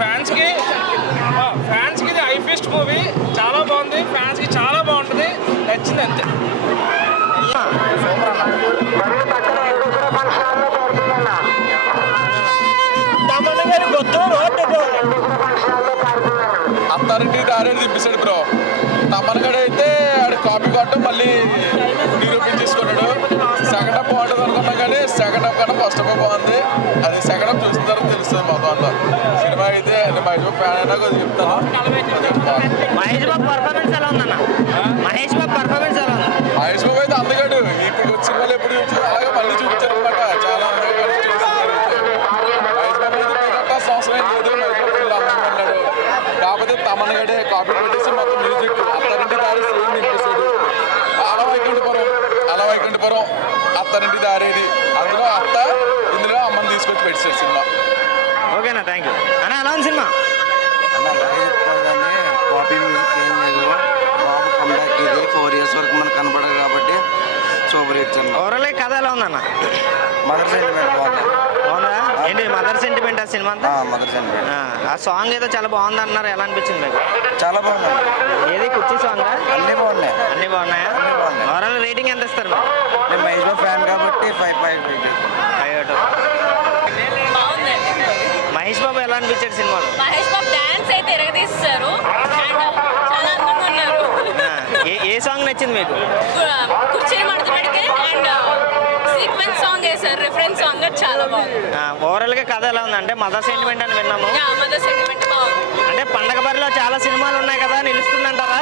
Fans కి ఇది I feast movie చాలా బాగుంది. ఫ్యాన్స్ కి చాలా బాగుంటుంది, నచ్చింది అంతే. అత్తారింటి దారేది తిప్పిస్తాడు బ్రో. తమన్ గడ అయితే ఆడు కాపీ కొట్టడం మళ్ళీ నిరూపించేసుకున్నాడు. సెకండ్ హాఫ్ బాగుంటుంది అనుకున్నా కానీ సెకండ్ హాఫ్ కన్నా ఫస్ట్ హాఫ్ బాగుంది. అది సెకండ్ హాఫ్ చూసిన తర్వాత తెలుస్తుంది మొత్తం అంతా. సినిమా అయితే మహేష్ బాబు ఫ్యాన్ అయినా కొద్దిగా చెప్తాను. మహేష్ బాబు పర్ఫార్మెన్స్ ఎలా ఉందన్న? మహేష్ బాబు పర్ఫార్మెన్స్ ఎలా ఉంది? మహేష్ బాబు అయితే అందగాడు. ఇప్పుడు సినిమాలు ఎప్పుడు చూపించారు అలాగే మళ్ళీ చూపించారు అనమాట. చాలా మహేష్ బాబు అయితే సంవత్సరం లేదు. మహేష్ బాబు అందంగా ఉన్నాడు. కాకపోతే తమన్ గడే కాపీ పెట్టేసి మొత్తం మ్యూజిక్ అత్తారింటి దారి సేమ్ నింపేశాడు. అలవైకుంఠపురం అత్తారింటి దారేది. అందులో అత్త, ఇందులో అమ్మని తీసుకొచ్చి పెట్టాడు సినిమా. ఓకేనా, థ్యాంక్ యూ అన్న. ఎలా ఉంది సినిమా? కాపీ మ్యూజిక్ ఏం లేదు. బాబు కంబ్యాక్ ఇది 4 years వరకు మనకు కనపడదు కాబట్టి సూపర్ హిట్ సినిమా. ఓవరాల్ కథ ఎలా ఉందన్న? మదర్ సెంటిమెంట్ బాగుంది. బాగుందా? ఏంటి మదర్ సెంటిమెంట్ ఆ సినిమా అంతా? Mother sentiment. ఆ సాంగ్ ఏదో చాలా బాగుంది అన్నారు, ఎలా అనిపించింది మీకు? చాలా బాగుంది. ఏది కుర్చీ సాంగ్? అన్నీ బాగున్నాయి. అన్నీ బాగున్నాయా? ఓవరాల్ రేటింగ్ ఎంత ఇస్తారు మీరు? నేను మహేష్ బాబు ఫ్యాన్ కాబట్టి 5/5. మహేష్ బాబు ఎలా అనిపించాడు సినిమాలో? మహేష్ బాబు డాన్స్ అయితే ఎరగదీస్తారు. చాలా అందంగా ఉన్నారు. ఏ సాంగ్ నచ్చింది మీకు? కుర్చీ మడత పెడితే అండ్ సీక్వెన్స్ సాంగ్ వేసారు, రిఫరెన్స్ సాంగ్ చాలా బాగుంది. ఓవరాల్ గా కథ ఎలా ఉంది? అంటే మదర్ సెంటిమెంట్ అని విన్నాము. మదర్ సెంటిమెంట్ బాగుంది. అంటే పండగ బరిలో చాలా సినిమాలు ఉన్నాయి కదా, నిలుస్తుందంటారా?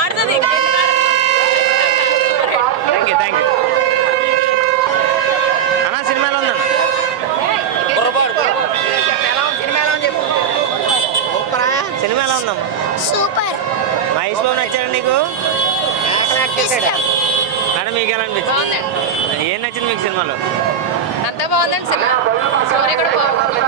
ఆడుతుంది. థ్యాంక్ యూ అన్న. సినిమా ఎలా ఉందన్న? సినిమా ఎలా ఉందమ్మా? సూపర్. మహేష్ బాబు నచ్చాడు నీకు? మేడం మీకు ఎలా అనిపించింది? ఏం నచ్చింది మీకు సినిమాలో? అంతా బాగుందండి. సినిమా స్టోరీ కూడా బాగుంది.